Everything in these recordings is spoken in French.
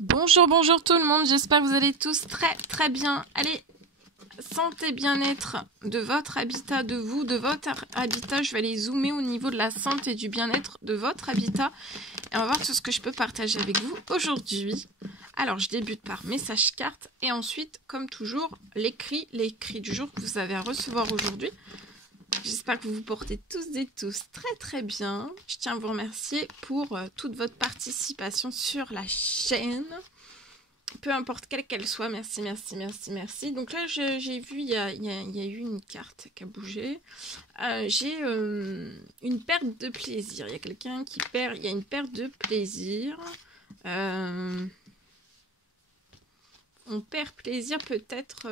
Bonjour, bonjour tout le monde, j'espère que vous allez tous très bien. Allez, santé, bien-être de votre habitat, de vous, de votre habitat. Je vais aller zoomer au niveau de la santé et du bien-être de votre habitat. Et on va voir tout ce que je peux partager avec vous aujourd'hui. Alors, je débute par message carte et ensuite, comme toujours, l'écrit du jour que vous avez à recevoir aujourd'hui. J'espère que vous vous portez tous et tous très bien. Je tiens à vous remercier pour toute votre participation sur la chaîne. Peu importe quelle qu'elle soit, merci. Donc là, j'ai vu, il y a eu une carte qui a bougé. J'ai une perte de plaisir. Il y a quelqu'un qui perd, il y a une perte de plaisir. On perd plaisir peut-être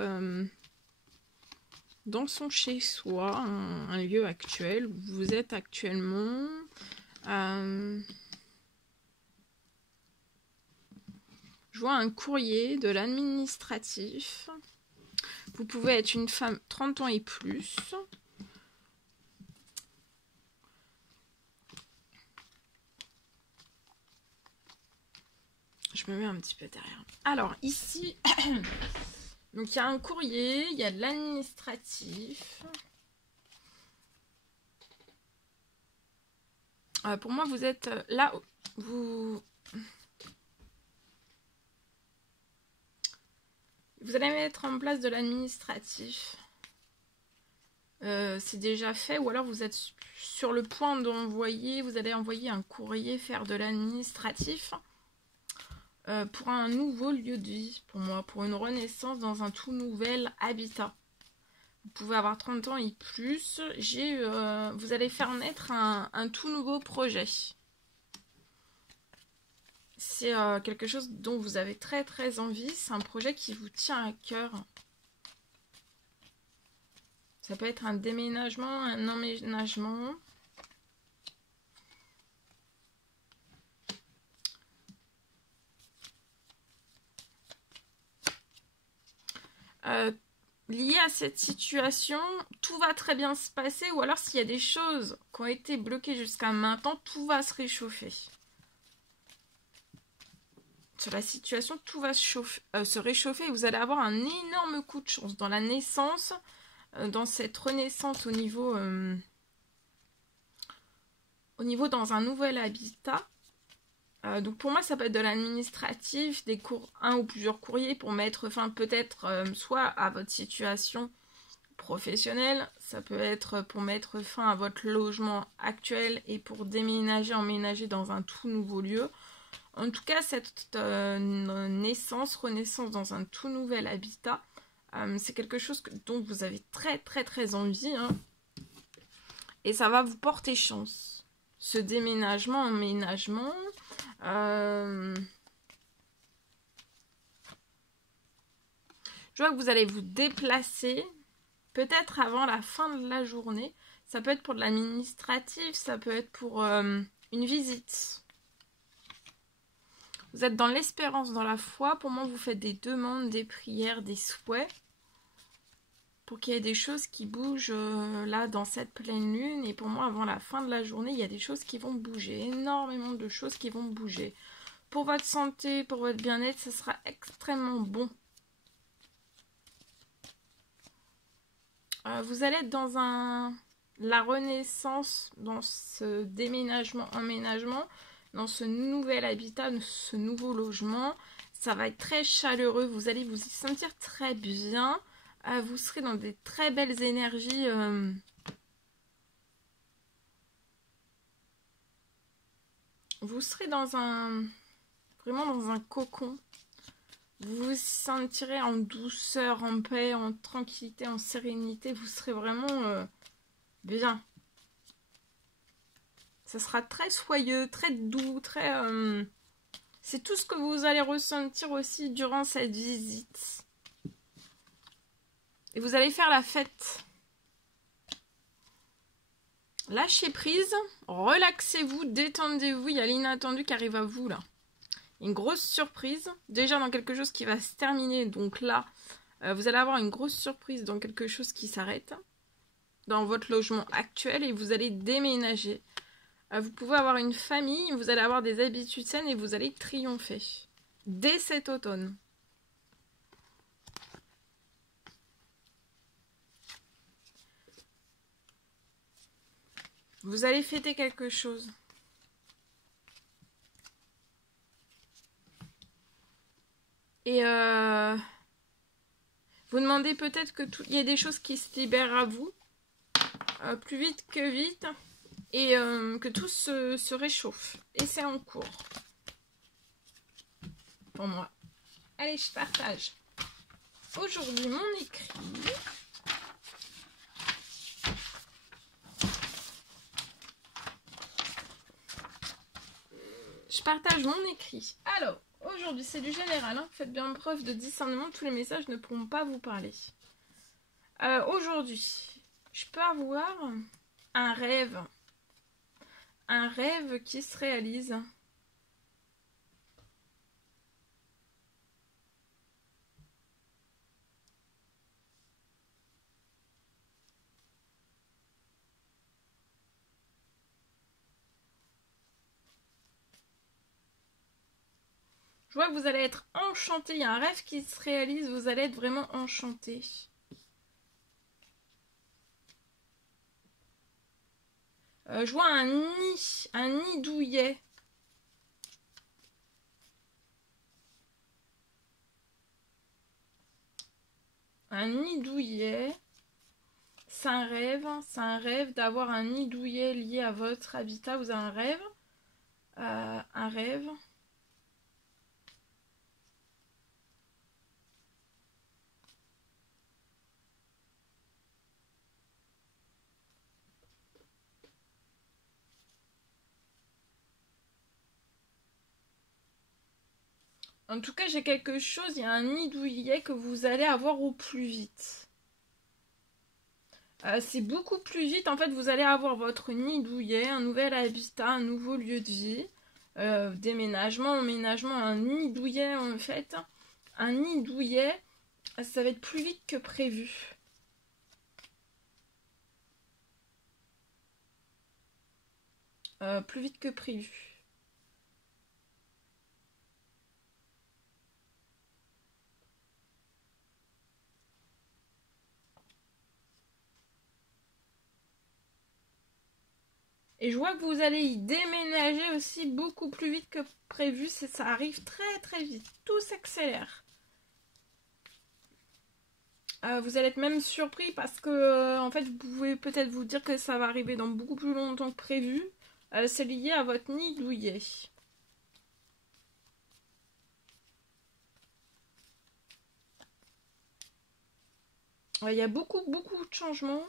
dans son chez-soi, un lieu actuel où vous êtes actuellement. Je vois un courrier de l'administratif. Vous pouvez être une femme 30 ans et plus. Je me mets un petit peu derrière. Alors, ici, donc il y a un courrier, il y a de l'administratif. Pour moi, vous êtes là, vous allez mettre en place de l'administratif. C'est déjà fait, ou alors vous êtes sur le point d'envoyer, vous allez envoyer un courrier, faire de l'administratif pour un nouveau lieu de vie, pour moi, pour une renaissance dans un tout nouvel habitat. Vous pouvez avoir 30 ans et plus. Vous allez faire naître un tout nouveau projet. C'est quelque chose dont vous avez très envie. C'est un projet qui vous tient à cœur. Ça peut être un déménagement, un emménagement. Lié à cette situation, tout va très bien se passer, ou alors s'il y a des choses qui ont été bloquées jusqu'à maintenant, tout va se réchauffer. Sur la situation, tout va se réchauffer et vous allez avoir un énorme coup de chance dans la naissance, dans cette renaissance au niveau dans un nouvel habitat. Donc pour moi, ça peut être de l'administratif, un ou plusieurs courriers pour mettre fin peut-être soit à votre situation professionnelle, ça peut être pour mettre fin à votre logement actuel et pour déménager, emménager dans un tout nouveau lieu. En tout cas, cette renaissance dans un tout nouvel habitat, c'est quelque chose dont vous avez très envie. Hein, et ça va vous porter chance. Ce déménagement, emménagement. Je vois que vous allez vous déplacer peut-être avant la fin de la journée. Ça peut être pour de l'administratif, ça peut être pour une visite. Vous êtes dans l'espérance, dans la foi. Pour moi, vous faites des demandes, des prières, des souhaits pour qu'il y ait des choses qui bougent là dans cette pleine lune. Et pour moi, avant la fin de la journée, il y a des choses qui vont bouger. Énormément de choses qui vont bouger. Pour votre santé, pour votre bien-être, ce sera extrêmement bon. Vous allez être dans la renaissance, dans ce déménagement, emménagement, dans ce nouvel habitat, ce nouveau logement. Ça va être très chaleureux, vous allez vous y sentir très bien. Vous serez dans des très belles énergies. Vous serez vraiment dans un cocon. Vous vous sentirez en douceur, en paix, en tranquillité, en sérénité. Vous serez vraiment bien. Ça sera très soyeux, très doux, très... C'est tout ce que vous allez ressentir aussi durant cette visite. Et vous allez faire la fête. Lâchez prise, relaxez-vous, détendez-vous. Il y a l'inattendu qui arrive à vous là. Une grosse surprise. Déjà dans quelque chose qui va se terminer. Donc là, vous allez avoir une grosse surprise dans quelque chose qui s'arrête. Dans votre logement actuel et vous allez déménager. Vous pouvez avoir une famille, vous allez avoir des habitudes saines et vous allez triompher. dès cet automne. Vous allez fêter quelque chose. Et vous demandez peut-être qu'il y a des choses qui se libèrent à vous. Plus vite que vite. Et que tout se réchauffe. Et c'est en cours. Pour moi. Allez, je partage. Aujourd'hui, mon écrit. Je partage mon écrit. Alors, aujourd'hui, c'est du général. Hein. Faites bien preuve de discernement. Tous les messages ne pourront pas vous parler. Aujourd'hui, je peux avoir un rêve. Un rêve qui se réalise. Je vois que vous allez être enchanté. Il y a un rêve qui se réalise. Vous allez être vraiment enchanté. Je vois un nid douillet. Un nid douillet. C'est un rêve d'avoir un nid douillet lié à votre habitat. Vous avez un rêve. Un rêve. En tout cas, j'ai quelque chose, il y a un nid douillet que vous allez avoir au plus vite. C'est beaucoup plus vite, en fait, vous allez avoir votre nid douillet, un nouvel habitat, un nouveau lieu de vie, déménagement, emménagement, un nid douillet en fait. Un nid douillet, ça va être plus vite que prévu. Plus vite que prévu. Et je vois que vous allez y déménager aussi beaucoup plus vite que prévu. Ça arrive très très vite. Tout s'accélère. Vous allez être même surpris parce que en fait vous pouvez peut-être vous dire que ça va arriver dans beaucoup plus longtemps que prévu. C'est lié à votre nid douillet. Il y a beaucoup de changements.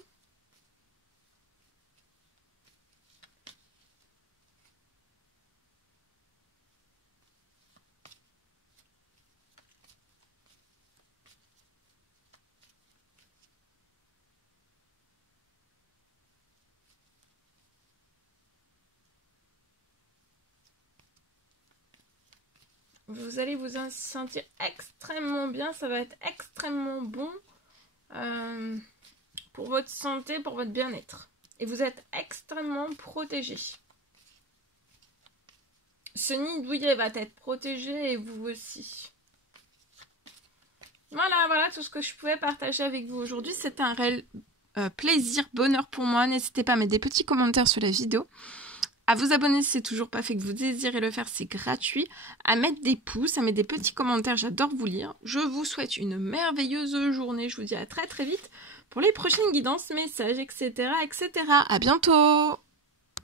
Vous allez vous sentir extrêmement bien, ça va être extrêmement bon pour votre santé, pour votre bien-être. Et vous êtes extrêmement protégé. Ce nid douillet va être protégé et vous aussi. Voilà tout ce que je pouvais partager avec vous aujourd'hui. C'était un réel plaisir, bonheur pour moi. N'hésitez pas à mettre des petits commentaires sur la vidéo. À vous abonner si c'est toujours pas fait, que vous désirez le faire, c'est gratuit. À mettre des pouces, à mettre des petits commentaires, j'adore vous lire. Je vous souhaite une merveilleuse journée. Je vous dis à très très vite pour les prochaines guidances, messages, etc. etc. À bientôt!